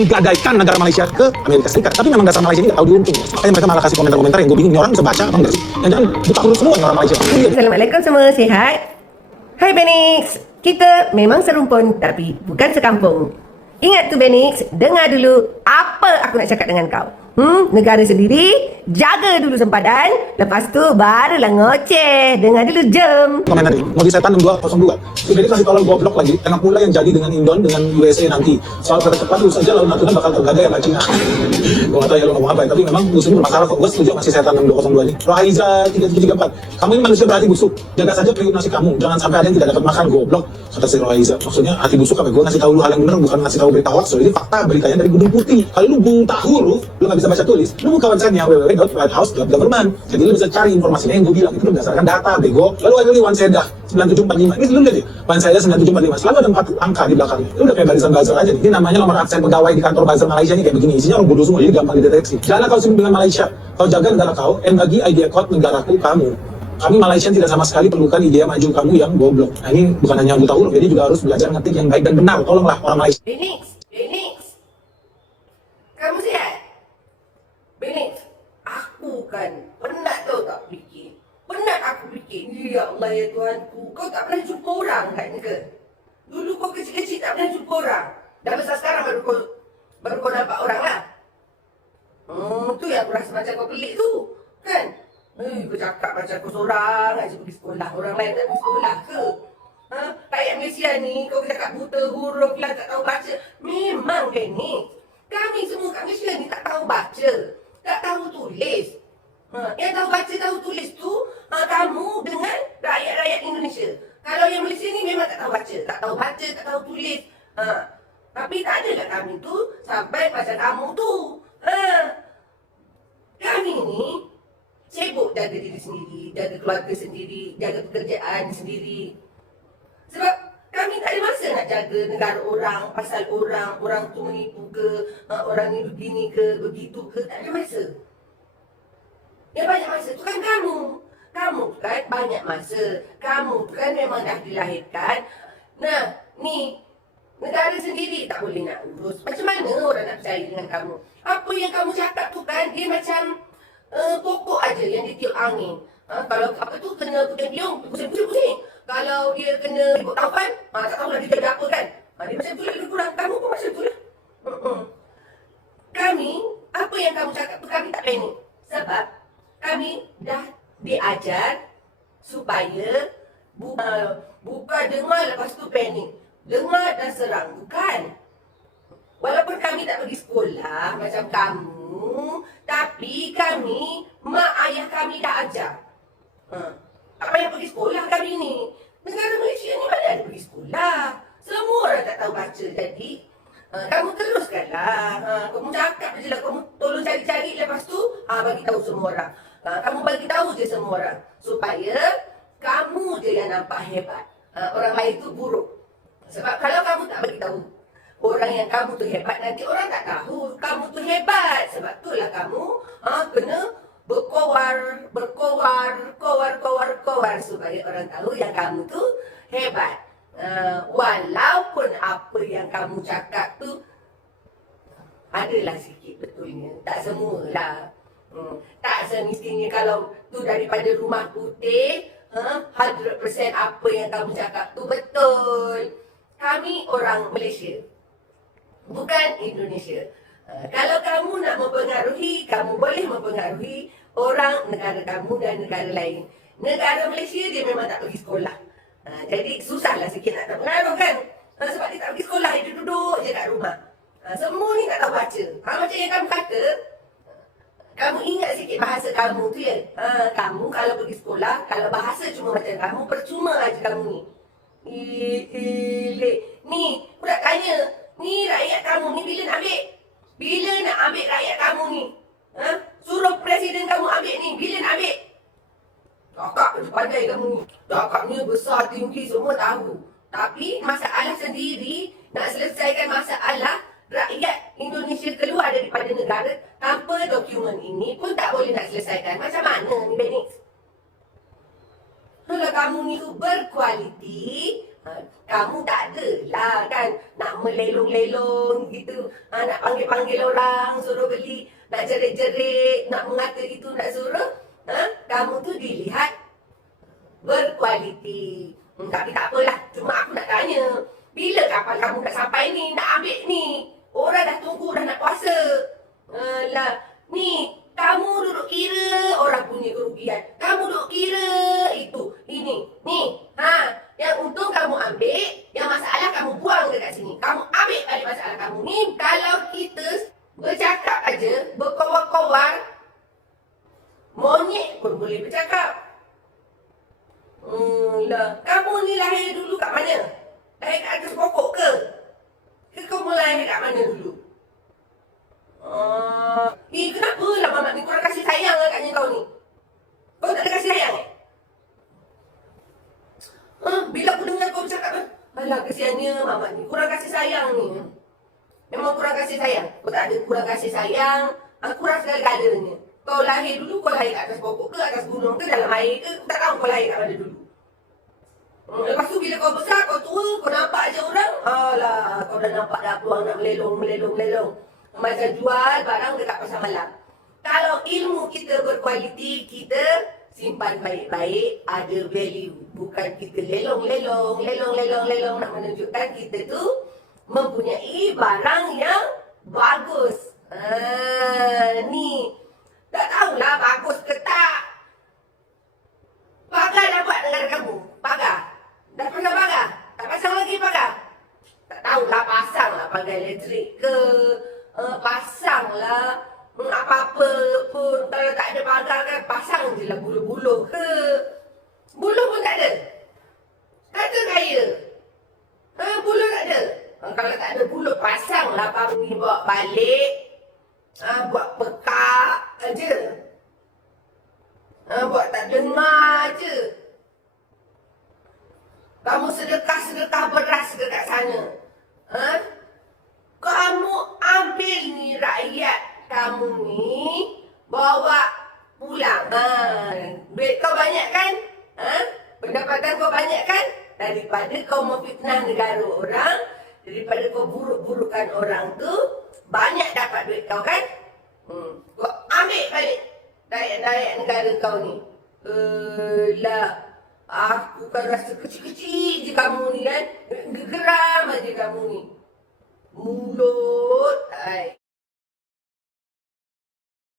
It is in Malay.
menggadaikan negara Malaysia ke Amerika Serikat. Tapi memang dasar Malaysia ini nggak tahu diuntung. Makanya mereka malah kasih komentar-komentar yang gue bingung. Ini orang bisa baca apa enggak sih? Yang jangan buta huruf semua orang Malaysia. Assalamualaikum semua, sihat? Hai Benix, kita memang serumpun tapi bukan sekampung. Ingat tu Benix, dengar dulu apa aku nak cakap dengan kau. Negara sendiri, jaga dulu sempadan. Lepas tu barulah ngoceh. Dengar dulu jom. Komentar ni, Modi Setan 6202. Jadi masih tolong goblok lagi. Tengah pula yang jadi dengan Indon dengan USA nanti. Soal kereta cepat dulu saja lalu Natuna bakal tergadai sama Cina. Gue gak tahu ya lo ngomong apa ya. Tapi memang musuhnya bermasalah kok. Gue setuju masih Setan 6202 ini. Rohaiza 3734. Kamu ini manusia berhati busuk. Jaga saja periuk nasi kamu. Jangan sampai ada yang tidak dapat makan goblok. Kata si Rohaiza. Maksudnya hati busuk apa? Gue ngasih tahu lu hal yang benar bukan ngasih tahu berita hoax. So, ini fakta beritanya dari Gunung Putih. Kalau lu buta huruf, lu gak bisa baca tulis. Lu buka websitenya www.whitehouse.government. Jadi lu bisa cari informasinya yang gue bilang itu berdasarkan data bego. Lalu ada nih Wansedah 9745. Ini lu lihat ya. Wansedah 9745. Selalu ada 4 angka di belakangnya. Itu udah kayak barisan buzzer aja nih. Ini namanya nomor absen pegawai di kantor buzzer Malaysia nih kayak begini. Isinya orang bodoh semua jadi gampang dideteksi. Jangan kau sibuk dengan Malaysia. Kau jaga negara kau dan bagi idea code negaraku kamu. Kami Malaysia tidak sama sekali perlukan ide maju kamu yang goblok. Nah ini bukan hanya buta huruf, jadi juga harus belajar ngetik yang baik dan benar. Tolonglah orang Malaysia. Benix, kamu sihat? Benix, aku kan penat tau tak fikir. Penat aku fikir. Ya Allah ya Tuhanku, kau tak pernah jumpa orang kan ke? Dulu kau kecil-kecil tak pernah jumpa orang. Dah besar sekarang baru kau nampak orang lah. Tu yang aku rasa macam kau pelik tu, kan? Kau cakap macam kau seorang aja pergi sekolah. Orang lain tak pergi sekolah ke? Rakyat Malaysia ni kau cakap buta huruf lah, tak tahu baca. Memang Benix. Kami semua kat Malaysia ni tak tahu baca. Tak tahu tulis. Yang tahu baca, tahu tulis tu kamu dengan rakyat-rakyat Indonesia. Kalau yang Malaysia ni memang tak tahu baca. Tak tahu baca, tak tahu tulis. Tapi tak adalah kami tu sampai macam kamu tu. Kami ni sibuk jaga diri sendiri, jaga keluarga sendiri, jaga pekerjaan sendiri. Sebab kami tak ada masa nak jaga negara orang, pasal orang tu menipu ke, orang ni begini ke, begitu ke, tak ada masa. Yang banyak masa tu kan kamu. Kamu tu kan banyak masa. Kamu tu kan memang dah dilahirkan. Nah, ni negara sendiri tak boleh nak urus. Macam mana orang nak percaya dengan kamu? Apa yang kamu cakap tu kan, dia macam pokok aja yang ditiup angin. Kalau apa tu kena puting-tiung, pusing-pusing. Kalau dia kena ikut taufan, tak tahulah dia jadi apa kan. Dia macam tu lah lebih kurang. Kamu pun macam tu lah. Kami, apa yang kamu cakap tu kami tak panik. Sebab kami dah diajar supaya bukan dengar lepas tu panik. Dengar dan serang, bukan. Walaupun kami tak pergi sekolah macam kamu, tapi kami, mak ayah kami dah ajar. Tak payah pergi sekolah kami ni. Negara Malaysia ni mana ada pergi sekolah. Semua orang tak tahu baca. Jadi, kamu teruskanlah. Kamu cakap je lah. Kamu tolong cari-cari lepas tu, bagi tahu semua orang. Kamu bagi tahu je semua orang. Supaya kamu je yang nampak hebat. Orang lain tu buruk. Sebab kalau kamu tak bagi tahu orang yang kamu tu hebat, nanti orang tak tahu kamu tu hebat. Sebab itulah kamu kena berkowar supaya orang tahu yang kamu tu hebat. Walaupun apa yang kamu cakap tu adalah sikit betulnya, tak semualah. Tak semestinya kalau tu daripada Rumah Putih 100% apa yang kamu cakap tu betul. Kami orang Malaysia, bukan Indonesia. Kalau kamu nak mempengaruhi, kamu boleh mempengaruhi orang negara kamu dan negara lain. Negara Malaysia dia memang tak pergi sekolah. Jadi susahlah sikit nak terpengaruh kan. Sebab dia tak pergi sekolah, dia duduk je kat rumah. Semua ni tak tahu baca. Macam yang kamu kata, kamu ingat sikit bahasa kamu tu ya. Kamu kalau pergi sekolah, kalau bahasa cuma macam kamu, percuma aja kamu ni. Ni, budak tanya. Ni rakyat kamu ni bila nak ambil? Bila nak ambil rakyat kamu ni? Suruh presiden kamu ambil ni. Bila nak ambil? Cakap pandai kamu ni. Cakapnya besar, tinggi, semua tahu. Tapi masalah sendiri, nak selesaikan masalah rakyat Indonesia keluar daripada negara tanpa dokumen ini pun tak boleh nak selesaikan. Macam mana ni Benix? Kalau kamu ni tu berkualiti, Kamu tak adalah kan nak melelong-lelong gitu, nak panggil-panggil orang suruh beli, nak jerit-jerit, nak mengata itu, nak suruh. Kamu tu dilihat berkualiti. Tapi tak apalah, cuma aku nak tanya, bila kapal kamu nak sampai ni, nak ambil ni? Orang dah tunggu, dah nak puasa. Ni, kamu duduk kira orang punya kerugian. Kamu duduk kira itu, ini, ni. Yang untung kamu ambil, yang masalah kamu buang dekat sini. Kamu ambil balik masalah kamu. Ni, kalau kita bercakap aja, berkowar-kowar, monyet pun boleh bercakap. Kamu ni lahir dulu kat mana? Lahir kat atas pokok ke? Ke kamu lahir kat mana dulu? Kenapa lah mamak ni kurang kasih sayang agaknya kau ni? Kau tak ada kasih sayang bila aku dengar kau bercakap, alah kesiannya mamak ni kurang kasih sayang ni. Memang kurang kasih sayang. Kau tak ada kurang kasih sayang, kurang segala-galanya. Kau lahir dulu, kau lahir kat atas pokok ke, atas gunung ke, dalam air ke, aku tak tahu kau lahir kat mana dulu. Lepas tu bila kau besar, kau tua, kau nampak je orang, alah kau dah nampak dah peluang nak melelong. Macam jual barang dekat pasar malam. Kalau ilmu kita berkualiti, kita simpan baik-baik, ada value. Bukan kita lelong nak menunjukkan kita tu mempunyai barang yang bagus. Ni tak tahulah bagus ke tak. Pagar dah buat negara kamu. Pagar. Dah pasang pagar. Tak pasang lagi pagar. Tak tahulah pasang lah pagar elektrik ke. Pasang lah apa-apa pun. Kalau tak ada pagar kan pasang je lah buluh-buluh ke. Buluh pun tak ada. Kata kaya. Buluh tak ada. Kalau tak ada buluh pasang lah kamu ni bawa balik. Buat pekak aja. Buat tak dengar je. Kamu sedekah beras dekat sana. Kamu ambil ni rakyat kamu ni, bawa pulang. Duit kau banyak kan? Pendapatan kau banyak kan? Daripada kau memfitnah negara orang, daripada kau buruk-burukan orang tu, banyak dapat duit kau kan? Kau ambil balik rakyat-rakyat negara kau ni. Aku kan rasa kecil-kecil je kamu ni kan. Geram aja kamu ni. Mulut.